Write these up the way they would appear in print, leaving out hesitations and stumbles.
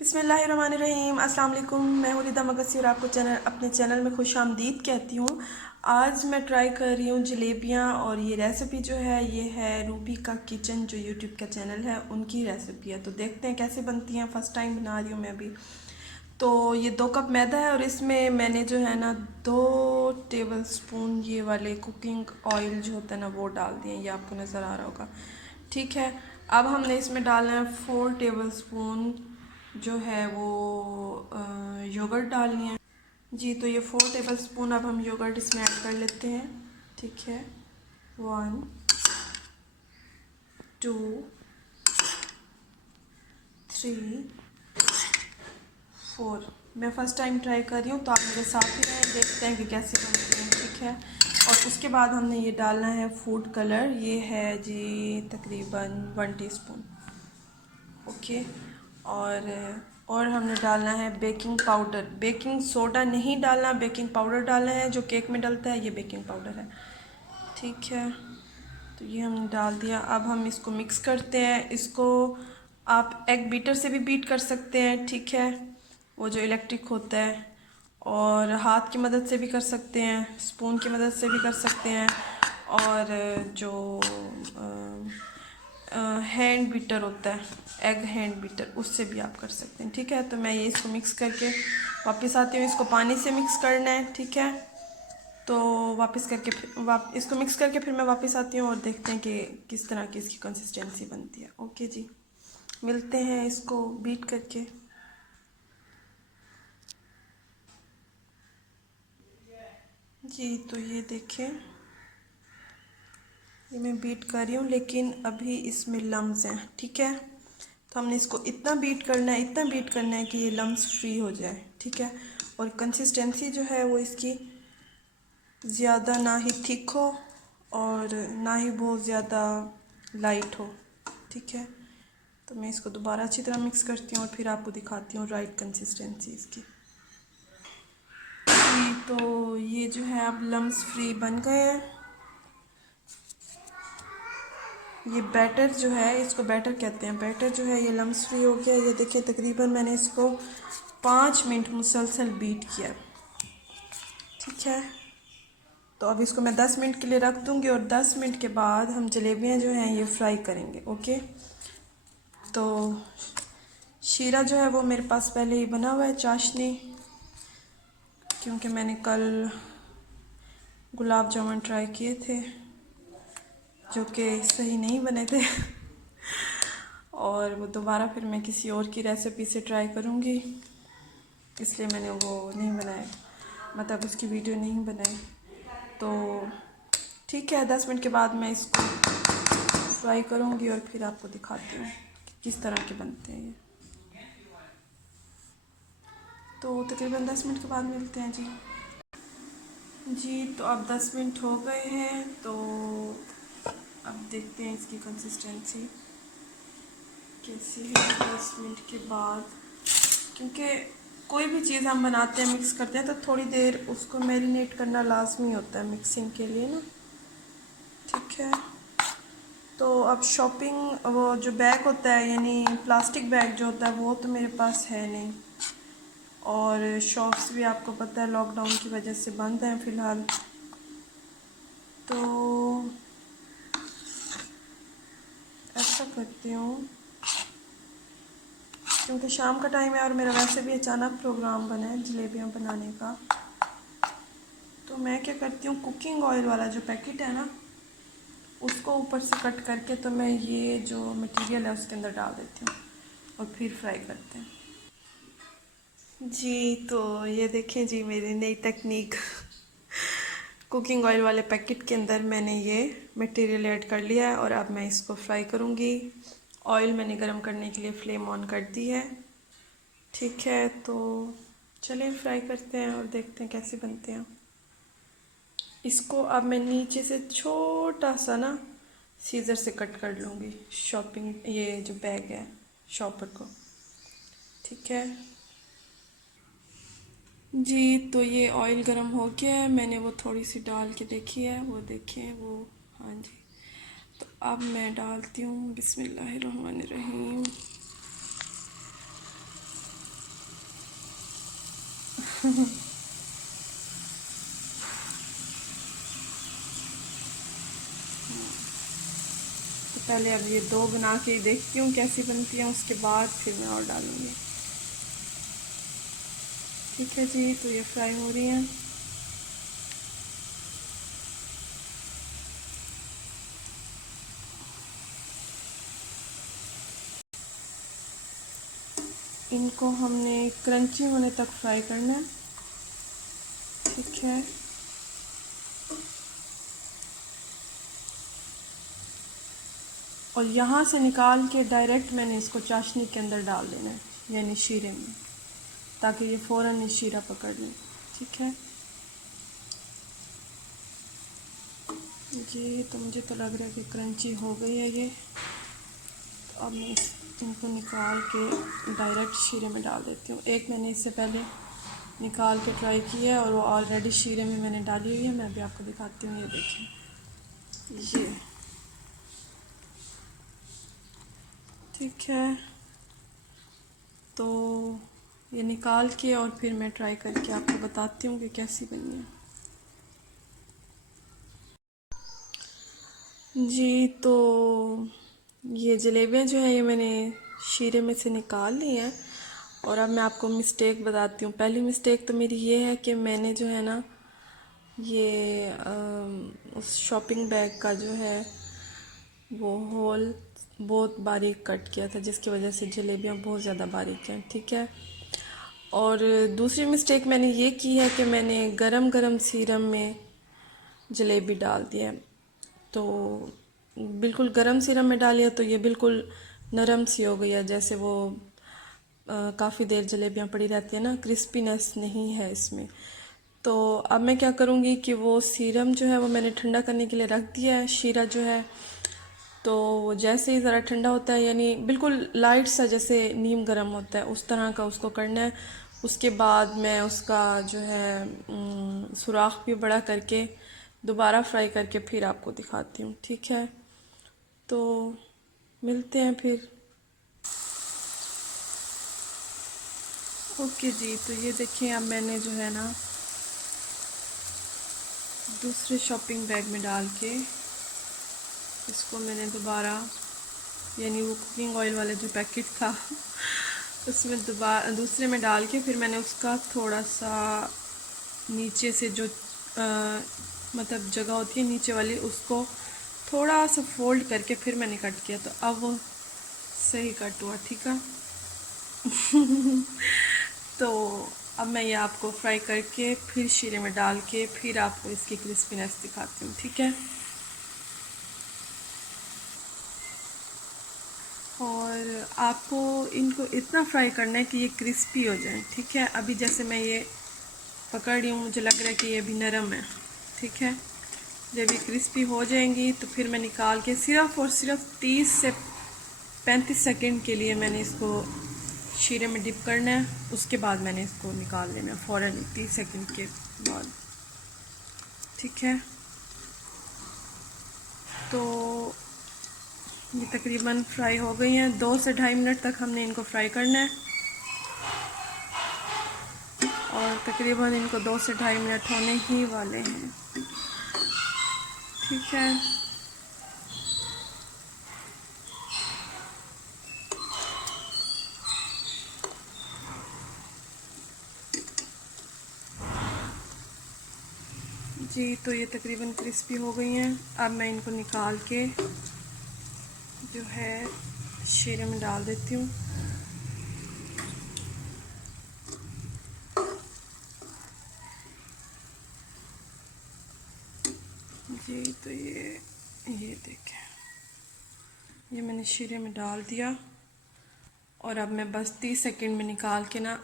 बिस्मिल्लाहिर्रहमानिर्रहीम। अस्सलाम वालेकुम। मैं हूँ रिदा मगसी और आपको अपने चैनल में खुश आमदीद कहती हूँ। आज मैं ट्राई कर रही हूँ जलेबियाँ और ये रेसिपी जो है ये है रूबी का किचन, जो यूट्यूब का चैनल है उनकी रेसिपी है। तो देखते हैं कैसे बनती हैं। फ़र्स्ट टाइम बना रही हूँ मैं अभी। तो ये 2 कप मैदा है और इसमें मैंने जो है ना 2 टेबल स्पून ये वाले कुकिंग ऑयल जो होता है ना वो डाल दिए। ये आपको नज़र आ रहा होगा, ठीक है। अब हमने इसमें डालना है 4 टेबल स्पून जो है वो योगर्ट डालनी है जी। तो ये 4 टेबल स्पून अब हम योगर्ट इसमें ऐड कर लेते हैं, ठीक है। 1 2 3 4। मैं फ़र्स्ट टाइम ट्राई कर रही हूँ तो आप मेरे साथ ही रहें, देखते हैं कि कैसे बनते हैं, ठीक है। और उसके बाद हमने ये डालना है फूड कलर, ये है जी तकरीबन 1 टीस्पून, ओके। और हमने डालना है बेकिंग पाउडर। बेकिंग सोडा नहीं डालना, बेकिंग पाउडर डालना है जो केक में डलता है, ये बेकिंग पाउडर है, ठीक है। तो ये हमने डाल दिया। अब हम इसको मिक्स करते हैं। इसको आप एग बीटर से भी बीट कर सकते हैं, ठीक है, वो जो इलेक्ट्रिक होता है, और हाथ की मदद से भी कर सकते हैं, स्पून की मदद से भी कर सकते हैं, और जो हैंड बीटर होता है, एग हैंड बीटर, उससे भी आप कर सकते हैं, ठीक है। तो मैं ये इसको मिक्स करके वापस आती हूँ। इसको पानी से मिक्स करना है, ठीक है। तो वापस करके इसको मिक्स करके फिर मैं वापस आती हूँ और देखते हैं कि किस तरह की इसकी कंसिस्टेंसी बनती है। ओके जी, मिलते हैं इसको बीट करके। जी तो ये देखें, ये मैं बीट कर रही हूँ लेकिन अभी इसमें लम्स हैं, ठीक है। तो हमने इसको इतना बीट करना है, इतना बीट करना है कि ये लम्स फ्री हो जाए, ठीक है। और कंसिस्टेंसी जो है वो इसकी ज़्यादा ना ही थिक हो और ना ही बहुत ज़्यादा लाइट हो, ठीक है। तो मैं इसको दोबारा अच्छी तरह मिक्स करती हूँ और फिर आपको दिखाती हूँ राइट कंसिस्टेंसी इसकी। तो ये जो है अब लम्स फ्री बन गए हैं। ये बैटर जो है, इसको बैटर कहते हैं, बैटर जो है ये लम्स फ्री हो गया। ये देखिए तकरीबन मैंने इसको 5 मिनट मुसलसल बीट किया, ठीक है। तो अब इसको मैं 10 मिनट के लिए रख दूँगी और 10 मिनट के बाद हम जलेबियाँ जो हैं ये फ्राई करेंगे, ओके। तो शीरा जो है वो मेरे पास पहले ही बना हुआ है, चाशनी, क्योंकि मैंने कल गुलाब जामुन ट्राई किए थे जो कि सही नहीं बने थे और वो दोबारा फिर मैं किसी और की रेसिपी से ट्राई करूँगी, इसलिए मैंने वो नहीं बनाया, मतलब उसकी वीडियो नहीं बनाई। तो ठीक है, 10 मिनट के बाद मैं इसको फ्राई करूँगी और फिर आपको दिखाती हूँ कि किस तरह के बनते हैं ये। तो तकरीबन 10 मिनट के बाद मिलते हैं जी। जी तो अब 10 मिनट हो गए हैं, तो अब देखते हैं इसकी कंसिस्टेंसी कैसी है 10 मिनट के बाद। क्योंकि कोई भी चीज़ हम बनाते हैं, मिक्स करते हैं, तो थोड़ी देर उसको मैरिनेट करना लाजमी होता है मिक्सिंग के लिए ना, ठीक है। तो अब शॉपिंग वो जो बैग होता है, यानी प्लास्टिक बैग जो होता है, वो तो मेरे पास है नहीं, और शॉप्स भी आपको पता है लॉकडाउन की वजह से बंद हैं फ़िलहाल। तो ऐसा करती हूँ, क्योंकि शाम का टाइम है और मेरा वैसे भी अचानक प्रोग्राम बना है जलेबियाँ बनाने का, तो मैं क्या करती हूँ, कुकिंग ऑयल वाला जो पैकेट है ना, उसको ऊपर से कट करके तो मैं ये जो मटेरियल है उसके अंदर डाल देती हूँ और फिर फ्राई करते हैं जी। तो ये देखें जी मेरी नई तकनीक कुकिंग ऑयल वाले पैकेट के अंदर मैंने ये मटेरियल ऐड कर लिया है और अब मैं इसको फ्राई करूँगी। ऑयल मैंने गरम करने के लिए फ्लेम ऑन कर दी है, ठीक है। तो चलिए फ्राई करते हैं और देखते हैं कैसे बनते हैं। इसको अब मैं नीचे से छोटा सा ना सीज़र से कट कर लूँगी, शॉपिंग ये जो बैग है शॉपर को, ठीक है जी। तो ये ऑयल गरम हो गया है, मैंने वो थोड़ी सी डाल के देखी है, वो देखिए वो, हाँ जी। तो अब मैं डालती हूँ बिस्मिल्लाहिर्रहमानिर्रहीम। तो पहले अब ये दो बना के देखती हूँ कैसी बनती हैं, उसके बाद फिर मैं और डालूँगी। ठीक है जी, तो ये फ्राई हो रही हैं। इनको हमने क्रंची होने तक फ्राई करना है। ठीक है, और यहाँ से निकाल के डायरेक्ट मैंने इसको चाशनी के अंदर डाल देना है, यानी शीरे में, ताकि ये फ़ौरन ही शीरा पकड़ लें। ठीक है जी, तो मुझे तो लग रहा है कि क्रंची हो गई है ये। तो अब मैं इनको निकाल के डायरेक्ट शीरे में डाल देती हूँ। एक मैंने इससे पहले निकाल के ट्राई किया है और वो ऑलरेडी शीरे में मैंने डाली हुई है। मैं भी आपको दिखाती हूँ, ये देखिए ये। ठीक है, तो ये निकाल के और फिर मैं ट्राई करके आपको बताती हूँ कि कैसी बनी है। जी, तो ये जलेबियाँ जो है ये मैंने शीरे में से निकाल ली हैं। और अब मैं आपको मिस्टेक बताती हूँ। पहली मिस्टेक तो मेरी ये है कि मैंने जो है ना ये उस शॉपिंग बैग का जो है वो होल बहुत बारीक कट किया था, जिसकी वजह से जलेबियाँ बहुत ज़्यादा बारीक हैं। ठीक है, और दूसरी मिस्टेक मैंने ये की है कि मैंने गरम गरम सीरम में जलेबी डाल दी है। तो बिल्कुल गरम सीरम में डालिए तो ये बिल्कुल नरम सी हो गई है, जैसे वो काफ़ी देर जलेबियाँ पड़ी रहती है ना, क्रिस्पीनेस नहीं है इसमें। तो अब मैं क्या करूँगी कि वो सीरम जो है वो मैंने ठंडा करने के लिए रख दिया है। शीरा जो है तो वो जैसे ही ज़रा ठंडा होता है, यानी बिल्कुल लाइट सा जैसे नीम गर्म होता है उस तरह का उसको करना है। उसके बाद मैं उसका जो है सुराख भी बड़ा करके दोबारा फ्राई करके फिर आपको दिखाती हूँ। ठीक है, तो मिलते हैं फिर। ओके जी, तो ये देखिए अब मैंने जो है ना दूसरे शॉपिंग बैग में डाल के इसको मैंने दोबारा, यानी वो कुकिंग ऑयल वाला जो पैकेट था उसमें दोबारा दूसरे में डाल के फिर मैंने उसका थोड़ा सा नीचे से जो मतलब जगह होती है नीचे वाली, उसको थोड़ा सा फोल्ड करके फिर मैंने कट किया, तो अब वो सही कट हुआ। ठीक है तो अब मैं ये आपको फ्राई करके फिर शीरे में डाल के फिर आपको इसकी क्रिस्पीनेस दिखाती हूँ। ठीक है, और आपको इनको इतना फ्राई करना है कि ये क्रिस्पी हो जाए। ठीक है, अभी जैसे मैं ये पकड़ रही हूँ, मुझे लग रहा है कि ये अभी नरम है। ठीक है, जब ये क्रिस्पी हो जाएंगी तो फिर मैं निकाल के सिर्फ और सिर्फ 30 से 35 सेकंड के लिए मैंने इसको शीरे में डिप करना है। उसके बाद मैंने इसको निकाल लेना है फ़ौरन 30 सेकंड के बाद। ठीक है, तो ये तकरीबन फ्राई हो गई हैं। 2 से 2.5 मिनट तक हमने इनको फ्राई करना है, और तकरीबन इनको 2 से 2.5 मिनट होने ही वाले हैं। ठीक है, जी, तो ये तकरीबन क्रिस्पी हो गई हैं। अब मैं इनको निकाल के जो है शीरे में डाल देती हूँ। जी, तो ये देखें, ये मैंने शीरे में डाल दिया, और अब मैं बस 30 सेकंड में निकाल के ना,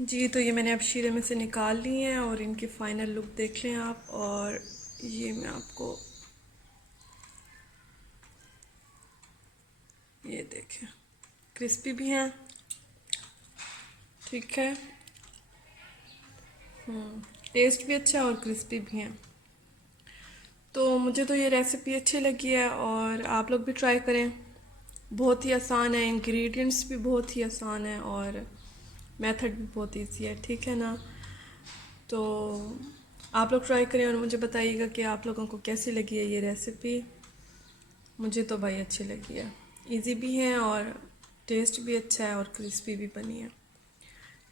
जी, तो ये मैंने अब शीरे में से निकाल ली हैं और इनकी फ़ाइनल लुक देख लें आप। और ये मैं आपको ये देखें, क्रिस्पी भी हैं। ठीक है, टेस्ट भी अच्छा और क्रिस्पी भी हैं। तो मुझे तो ये रेसिपी अच्छी लगी है और आप लोग भी ट्राई करें। बहुत ही आसान है, इंग्रेडिएंट्स भी बहुत ही आसान है और मेथड भी बहुत इजी है, ठीक है ना। तो आप लोग ट्राई करें और मुझे बताइएगा कि आप लोगों को कैसी लगी है ये रेसिपी। मुझे तो भाई अच्छी लगी है, इजी भी है और टेस्ट भी अच्छा है और क्रिस्पी भी बनी है,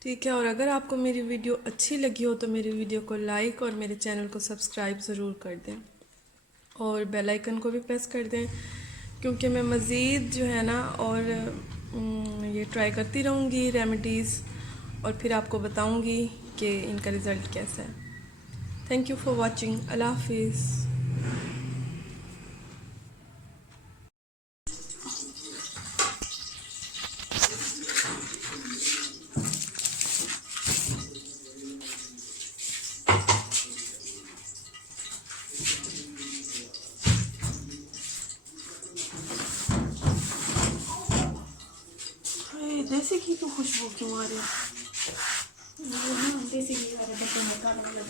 ठीक है। और अगर आपको मेरी वीडियो अच्छी लगी हो तो मेरी वीडियो को लाइक और मेरे चैनल को सब्सक्राइब ज़रूर कर दें और बेल आइकन को भी प्रेस कर दें, क्योंकि मैं मज़ीद जो है ना और ये ट्राई करती रहूँगी रेमेडीज़ और फिर आपको बताऊँगी कि इनका रिज़ल्ट कैसा है। Thank you for watching. अल्लाह हाफिज़। देसी घी की खुशबू क्यों आ रही है? देसी घी वाले बर्तन में काला वाला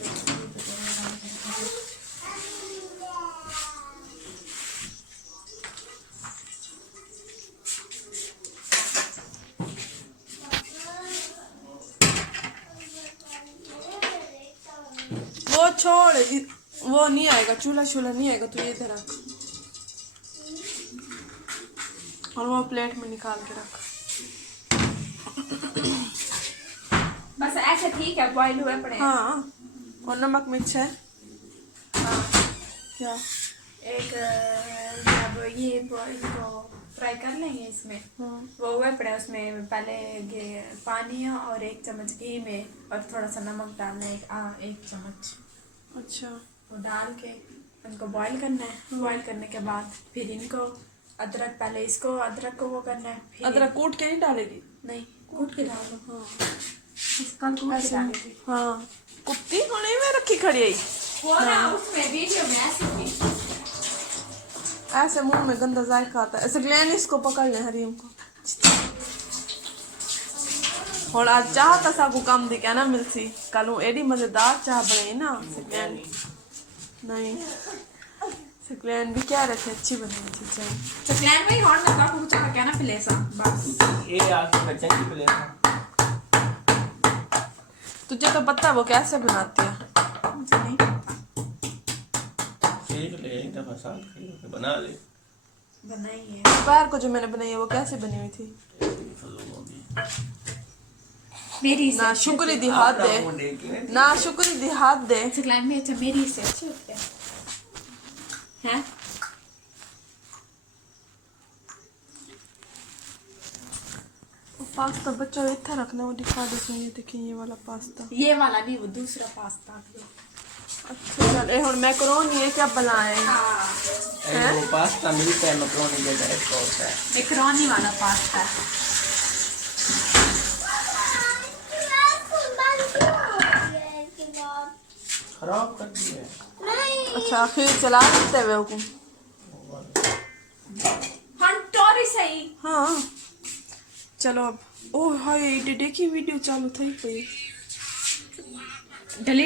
वो छोड़, वो नहीं आएगा, चूल्हा शूल्हा नहीं आएगा, तो ये इधर रख और वो प्लेट में निकाल के रख। बस ऐसे ठीक है, बॉईल हुए पड़े। हाँ, और नमक मिर्च है। हाँ, क्या एक जब ये इसको फ्राई कर लेंगे इसमें, वो हुए पड़े, उसमें पहले पानी और 1 चम्मच घी में और थोड़ा सा नमक डालना है, 1 चम्मच। अच्छा, वो डाल के उनको बॉईल करना है। बॉईल करने के बाद फिर इनको अदरक, पहले इसको अदरक को वो करना है, फिर अदरक कूट के नहीं डालेगी? नहीं, कूट के डाल दो। हाँ, इसका कूट के डालेगी। हाँ, कुत्ती होने में रखी खड़ी है वो ना उसमें वीडियो में ऐसे थी। ऐसे मुंह में गंदा जायका आता है। ऐसे ग्लैनिस को पकड़ ले हरीम को। और आज चाह का सागू काम दी क्या ना मिलसी कल एडी मजेदार चाह बने ना सिक्लैन नहीं सिक्लैन भी क्या रखे अच्छी बनी थी चाय। सिक्लैन में ही हॉट में का कुछ क्या ना पिलेसा बस ये आके बच्चे की पिलेसा। तुझे तो पता है वो कैसे बनाती है? मुझे नहीं पता। सीख ले, एक दफा साथ खड़ी होकर बना ले। बनाई है दोपहर को जो मैंने बनाई है वो कैसे बनी हुई थी? मेरी ना शुक्र दी हाथ दे, ना शुक्र दी हाथ दे। सिक्लैन में अच्छा मेरी से अच्छी होती है हैं? पास्ता बच्चों इतना रखना, वो दिखा दो इसमें। ये देखिए ये वाला पास्ता, ये वाला नहीं, वो दूसरा पास्ता। अच्छा चल ए हुन मैकरोनी है क्या बनाए? हाँ, वो पास्ता मिलता है मैक्रोनी जैसा, इसका होता है मैकरोनी वाला पास्ता है। खराब कर दिया। अच्छा आखिर चला देते हुए हुकुम। हंटोरी सही। हाँ चलो अब। ओ हाय देखिए वीडियो चालू थी कोई डिलीट